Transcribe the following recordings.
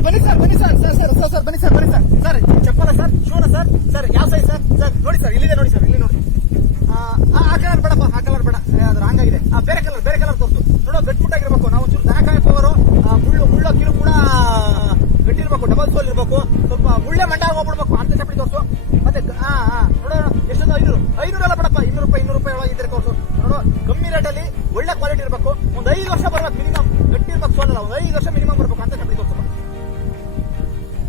Sir ಬನ್ನಿ sir ಬನ್ನಿ sir sir sir sir sir ಬನ್ನಿ ಸರ್ ಬನ್ನಿ ಸರ್. ಸರ್ ಚಪ್ಪಲ ಸರ್ ಶೂನ ಸರ್ ಸರ್ ಯಾವ ಸೈಜ್ ಸರ್? ಸರ್ ನೋಡಿ ಸರ್ ಇಲ್ಲಿದೆ ನೋಡಿ ಸರ್ ಇಲ್ಲಿ ನೋಡಿ. ಆ, ಕಲರ್ ಬೇಡಪ್ಪ ಆ ಕಲರ್ ಬೇಡ. ಅದು ಹಂಗಾಗಿದೆ ಆ ಬೇರೆ ಕಲರ್ ಬೇರೆ ಕಲರ್ ತೋರಿಸು. ನೋಡೋ ಗಟ್ಟಿಮುಟ್ಟಾಗಿರ್ಬೇಕು ನಾವು ಒಂಚೂರು ದನ ಕಾಯಕ್ ಹೋಗೋರು ಆ, ಮುಳ್ಳು ಮುಳ್ಳು ಕಿರು ಕೂಡ ಗಟ್ಟಿರ್ಬೇಕು ಡಬಲ್ ಸೋಲ್ ಇರ್ಬೇಕು. ಸ್ವಲ್ಪ ಮುಳ್ಳೆ ಮಂಡ ಹೋಗ್ಬಿಡ್ಬೇಕು. ಅಂತ ಚಪ್ಪಡಿ ತೋರಿಸು. ಮತ್ತೆ ಹಾ ಹಾ ನೋಡೋ ಎಷ್ಟೊಂದು ಐನೂರು. ಐನೂರು ಅಲ್ಲ ಬೇಡಪ್ಪ ಇನ್ನೂರು ರೂಪಾಯಿ ಇನ್ನೂರು ರೂಪಾಯಿ ಒಳಗೆ ಇದ್ರೆ ತೋರಿಸು. ನೋಡೋ ಕಮ್ಮಿ ರೇಟಲ್ಲಿ ಒಳ್ಳೆ ಕ್ವಾಲಿಟಿ ಇರಬೇಕು. ಒಂದು ಐದು ವರ್ಷ ಬರ್ಬೇಕು ಮಿನಿಮಮ್ ಗಟ್ಟಿ ಇರ್ಬೇಕು ಸೋಲಲ್ಲ ಒಂದು ಐದು ವರ್ಷ ಮಿನಿಮಮ್ ಬರ್ಬೇಕು ಅಂತ ಚಪ್ಪಡಿ ತೋರಿಸು.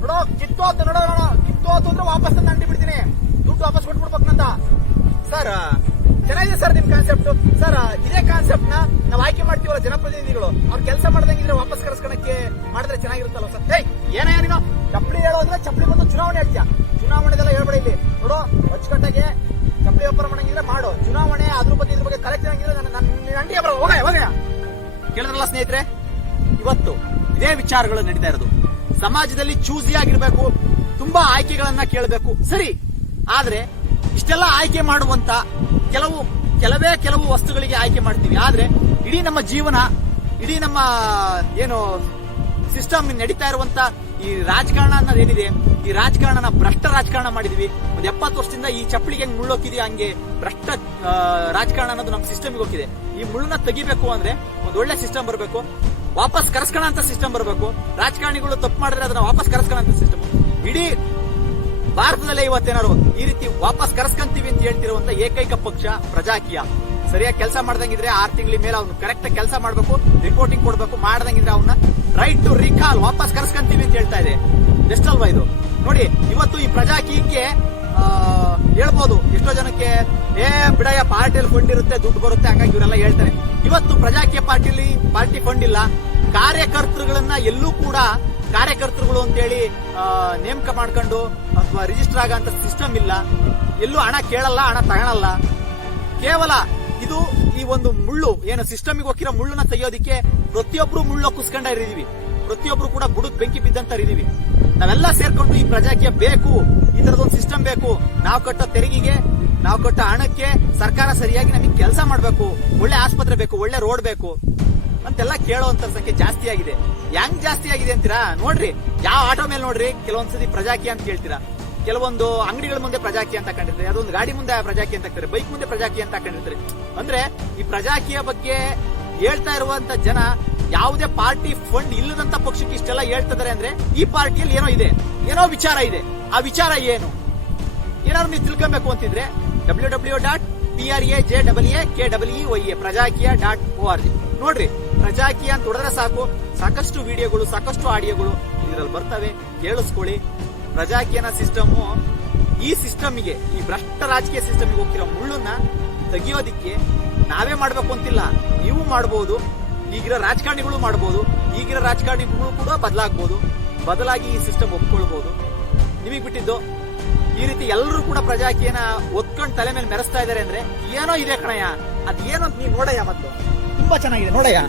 ನೋಡೋ ಕಿತ್ತೋತು ನೋಡೋ ನೋಡೋ ಕಿತ್ತೋತು ಅಂದ್ರೆ ವಾಪಸ್ ತಂದು ಅಂಟಿ ಬಿಡ್ತೀನಿ. ದುಡ್ಡು ವಾಪಸ್ ಕೊಟ್ಬಿಡ್ಬೇಕಂತ ಸರ್, ಚೆನ್ನಾಗಿದೆ ಸರ್ ನಿಮ್ ಕಾನ್ಸೆಪ್ಟ್ ಸರ್, ಇದೇ ಕಾನ್ಸೆಪ್ಟ್ನ ನಾವು ಆಯ್ಕೆ ಮಾಡ್ತೀವಲ್ಲ ಜನಪ್ರತಿನಿಧಿಗಳು. ಅವ್ರು ಕೆಲಸ ಮಾಡ್ದಂಗಿದ್ರೆ ವಾಪಸ್ ಕರ್ಸ್ಕೊಳಕ್ಕೆ ಮಾಡಿದ್ರೆ ಚೆನ್ನಾಗಿರುತ್ತಲ್ಲ ಸರ್? ಏಯ್, ಏನೇ ನೀನು ಚಪ್ಪಲಿ ಹೇಳೋ ಅಂದ್ರೆ ಚಪ್ಪಲಿ ಬಂದು ಚುನಾವಣೆ ಹೇಳ್ತೀಯ. ಚುನಾವಣೆದೆಲ್ಲ ಹೇಳ್ಬೇಡ ಇಲ್ಲಿ. ನೋಡು ಅಚ್ಚುಕಟ್ಟಾಗೆ ಚಪ್ಪಲಿ ವ್ಯಾಪಾರ ಮಾಡಂಗಿದ್ರೆ ಮಾಡು. ಚುನಾವಣೆ ಅದ್ರ ಬಗ್ಗೆ ಇದ್ರ ಬಗ್ಗೆ ಕರೆಕ್ಟ್ ಆಗಿದ್ರೆ ನನ್ನ ನನ್ನ ಹೋಗ ಕೇಳಿದ್ರಲ್ಲ ಸ್ನೇಹಿತರೆ? ಇವತ್ತು ಇದೇ ವಿಚಾರಗಳು ನಡೀತಾ ಇರೋದು. ಸಮಾಜದಲ್ಲಿ ಚೂಸಿ ಆಗಿರ್ಬೇಕು, ತುಂಬಾ ಆಯ್ಕೆಗಳನ್ನ ಕೇಳಬೇಕು. ಸರಿ, ಆದ್ರೆ ಇಷ್ಟೆಲ್ಲ ಆಯ್ಕೆ ಮಾಡುವಂತ ಕೆಲವು, ಕೆಲವೇ ಕೆಲವು ವಸ್ತುಗಳಿಗೆ ಆಯ್ಕೆ ಮಾಡ್ತೀವಿ. ಆದ್ರೆ ಇಡೀ ನಮ್ಮ ಜೀವನ, ಇಡೀ ನಮ್ಮ, ಏನು ಸಿಸ್ಟಮ್ ನಡೀತಾ ಇರುವಂತ ಈ ರಾಜಕಾರಣ ಅನ್ನೋದೇನಿದೆ ಈ ರಾಜಕಾರಣನ ಭ್ರಷ್ಟ ರಾಜಕಾರಣ ಮಾಡಿದ್ವಿ. ಒಂದ್ ಎಪ್ಪತ್ತು ವರ್ಷದಿಂದ ಈ ಚಪ್ಪಳಿಗೆ ಹೆಂಗ್ ಮುಳ್ಳೋಕಿದೆಯಾ ಹಂಗೆ ಭ್ರಷ್ಟ ರಾಜಕಾರಣ ಅನ್ನೋದು ನಮ್ಮ ಸಿಸ್ಟಮ್ ಹೋಗಿದೆ. ಈ ಮುಳ್ಳನ್ನ ತೆಗಿಬೇಕು ಅಂದ್ರೆ ಒಂದ್ ಒಳ್ಳೆ ಸಿಸ್ಟಮ್ ಬರಬೇಕು. ವಾಪಸ್ ಕರ್ಸ್ಕೊಳ ಅಂತ ಸಿಸ್ಟಮ್ ಬರಬೇಕು. ರಾಜಕಾರಣಿಗಳು ತಪ್ಪು ಮಾಡಿದ್ರೆ ಅದನ್ನ ವಾಪಸ್ ಕರ್ಸ್ಕೊಳ ಅಂತ ಸಿಸ್ಟಮ್. ಇಡೀ ಭಾರತದಲ್ಲೇ ಇವತ್ತೇನಾರು ಈ ರೀತಿ ವಾಪಸ್ ಕರೆಸ್ಕೊಂತೀವಿ ಅಂತ ಹೇಳ್ತಿರುವಂತ ಏಕೈಕ ಪಕ್ಷ ಪ್ರಜಾಕೀಯ. ಸರಿಯಾಗಿ ಕೆಲಸ ಮಾಡ್ದಂಗಿದ್ರೆ ಆರ್ ತಿಂಗಳ ಮೇಲೆ ಅವ್ನು ಕರೆಕ್ಟ್ ಕೆಲಸ ಮಾಡಬೇಕು ರಿಪೋರ್ಟಿಂಗ್ ಕೊಡಬೇಕು, ಮಾಡ್ದಂಗಿದ್ರೆ ಅವನ್ನ ರೈಟ್ ಟು ರಿಕಾಲ್ ವಾಪಸ್ ಕರೆಸ್ಕೊಂತೀವಿ ಅಂತ ಹೇಳ್ತಾ ಇದೆ. ಎಷ್ಟಲ್ವಾ ಇದು? ನೋಡಿ, ಇವತ್ತು ಈ ಪ್ರಜಾಕೀಯಕ್ಕೆ ಹೇಳ್ಬೋದು ಎಷ್ಟೋ ಜನಕ್ಕೆ, ಏ ಬಿಡಯ್ಯ ಪಾರ್ಟಿಯಲ್ಲಿ ಫಂಡ್ ಇರುತ್ತೆ, ದುಡ್ಡು ಬರುತ್ತೆ ಹಂಗಾಗಿ ಇವರೆಲ್ಲ ಹೇಳ್ತಾರೆ. ಇವತ್ತು ಪ್ರಜಾಕೀಯ ಪಾರ್ಟಿಯಲ್ಲಿ ಪಾರ್ಟಿ ಫಂಡ್ ಇಲ್ಲ. ಕಾರ್ಯಕರ್ತರುಗಳನ್ನ ಎಲ್ಲೂ ಕೂಡ ಕಾರ್ಯಕರ್ತರುಗಳು ಅಂತೇಳಿ ನೇಮಕ ಮಾಡ್ಕೊಂಡು ಅಥವಾ ರಿಜಿಸ್ಟರ್ ಆಗಂತ ಸಿಸ್ಟಮ್ ಇಲ್ಲ. ಎಲ್ಲೂ ಹಣ ಕೇಳಲ್ಲ, ಹಣ ತಗೊಳಲ್ಲ. ಕೇವಲ ಇದು ಈ ಒಂದು ಮುಳ್ಳು, ಏನು ಸಿಸ್ಟಮಿಗೆ ಹೋಗಿರೋ ಮುಳ್ಳನ್ನ ತೆಗೆಯೋದಿಕ್ಕೆ ಪ್ರತಿಯೊಬ್ಬರು ಮುಳ್ಳು ಕುಸ್ಕೊಂಡ ಇರಿದೀವಿ ಪ್ರತಿಯೊಬ್ಬರು ಕೂಡ ಬುಡಕ್ ಬೆಂಕಿ ಬಿದ್ದಂತ ಇರಿದೀವಿ ನಾವೆಲ್ಲ ಸೇರ್ಕೊಂಡು ಈ ಪ್ರಜಾಕೀಯ ಬೇಕು, ಈ ತರದೊಂದು ಸಿಸ್ಟಮ್ ಬೇಕು. ನಾವು ಕಟ್ಟೋ ತೆರಿಗೆಗೆ ನಾವು ಕೊಟ್ಟ ಹಣಕ್ಕೆ ಸರ್ಕಾರ ಸರಿಯಾಗಿ ನಮಗೆ ಕೆಲಸ ಮಾಡಬೇಕು, ಒಳ್ಳೆ ಆಸ್ಪತ್ರೆ ಬೇಕು, ಒಳ್ಳೆ ರೋಡ್ ಬೇಕು ಅಂತೆಲ್ಲ ಕೇಳುವಂತ ಸಂಖ್ಯೆ ಜಾಸ್ತಿ ಆಗಿದೆ. ಹೆಂಗ್ ಜಾಸ್ತಿ ಆಗಿದೆ ಅಂತೀರಾ? ನೋಡ್ರಿ, ಯಾವ ಆಟೋ ಮೇಲೆ ನೋಡ್ರಿ, ಕೆಲವೊಂದ್ಸತಿ ಪ್ರಜಾಕಿ ಅಂತ ಕೇಳ್ತೀರಾ. ಕೆಲವೊಂದು ಅಂಗಡಿಗಳ ಮುಂದೆ ಪ್ರಜಾಕಿ ಅಂತ ಕಂಡಿರ್ತಾರೆ, ಅದೊಂದು ಗಾಡಿ ಮುಂದೆ ಪ್ರಜಾಕಿ ಅಂತ ಹಾಕ್ತಾರೆ ಬೈಕ್ ಮುಂದೆ ಪ್ರಜಾಕಿ ಅಂತ ಕಂಡಿರ್ತಾರೆ. ಅಂದ್ರೆ ಈ ಪ್ರಜಾಕಿಯ ಬಗ್ಗೆ ಹೇಳ್ತಾ ಇರುವಂತ ಜನ ಯಾವುದೇ ಪಾರ್ಟಿ ಫಂಡ್ ಇಲ್ಲದಂತ ಪಕ್ಷಕ್ಕೆ ಇಷ್ಟೆಲ್ಲ ಹೇಳ್ತಿದ್ದಾರೆ ಅಂದ್ರೆ ಈ ಪಾರ್ಟಿಯಲ್ಲಿ ಏನೋ ಇದೆ, ಏನೋ ವಿಚಾರ ಇದೆ. ಆ ವಿಚಾರ ಏನು? ಏನಾದ್ರು ನೀವು ತಿಳ್ಕೊಬೇಕು ಅಂತಿದ್ರೆ W W dot P R A J W K W Y A Prajakiya dot O R G ನೋಡ್ರಿ, ಪ್ರಜಾಕೀಯ ಅಂತ ಹೊಡೆದ್ರೆ ಸಾಕು. ಸಾಕಷ್ಟು ವಿಡಿಯೋಗಳು, ಸಾಕಷ್ಟು ಆಡಿಯೋಗಳು ಇದರಲ್ಲಿ ಬರ್ತವೆ. ಕೇಳಿಸ್ಕೊಳ್ಳಿ. ಪ್ರಜಾಕೀಯನ ಸಿಸ್ಟಮ್ ಈ ಸಿಸ್ಟಮ್ಗೆ ಈ ಭ್ರಷ್ಟ ರಾಜಕೀಯ ಸಿಸ್ಟಮ್ಗೆ ಹೋಗ್ತಿರೋ ಮುಳ್ಳನ್ನ ತೆಗಿಯೋದಿಕ್ಕೆ ನಾವೇ ಮಾಡ್ಬೇಕು ಅಂತಿಲ್ಲ. ನೀವು ಮಾಡಬಹುದು ಈಗಿರೋ ರಾಜಕಾರಣಿಗಳು ಮಾಡಬಹುದು ಈಗಿರೋ ರಾಜಕಾರಣಿಗಳು ಕೂಡ ಬದಲಾಗಬಹುದು ಬದಲಾಗಿ ಈ ಸಿಸ್ಟಮ್ ಒಪ್ಕೊಳ್ಬಹುದು ನಿಮಗೆ ಬಿಟ್ಟಿದ್ದು ಈ ರೀತಿ ಎಲ್ಲರೂ ಕೂಡ ಪ್ರಜಾಕೀಯನ ಒತ್ಕೊಂಡ್ ತಲೆ ಮೇಲೆ ಮೆರೆಸ್ತಾ ಇದಾರೆ ಅಂದ್ರೆ ಏನೋ ಇದೆ ಕಣಯ್ಯ. ಅದೇನೋ ನೀವ್ ನೋಡಯ್ಯ ಮತ್ತು ತುಂಬಾ ಚೆನ್ನಾಗಿದೆ. ನೋಡಯ್ಯ.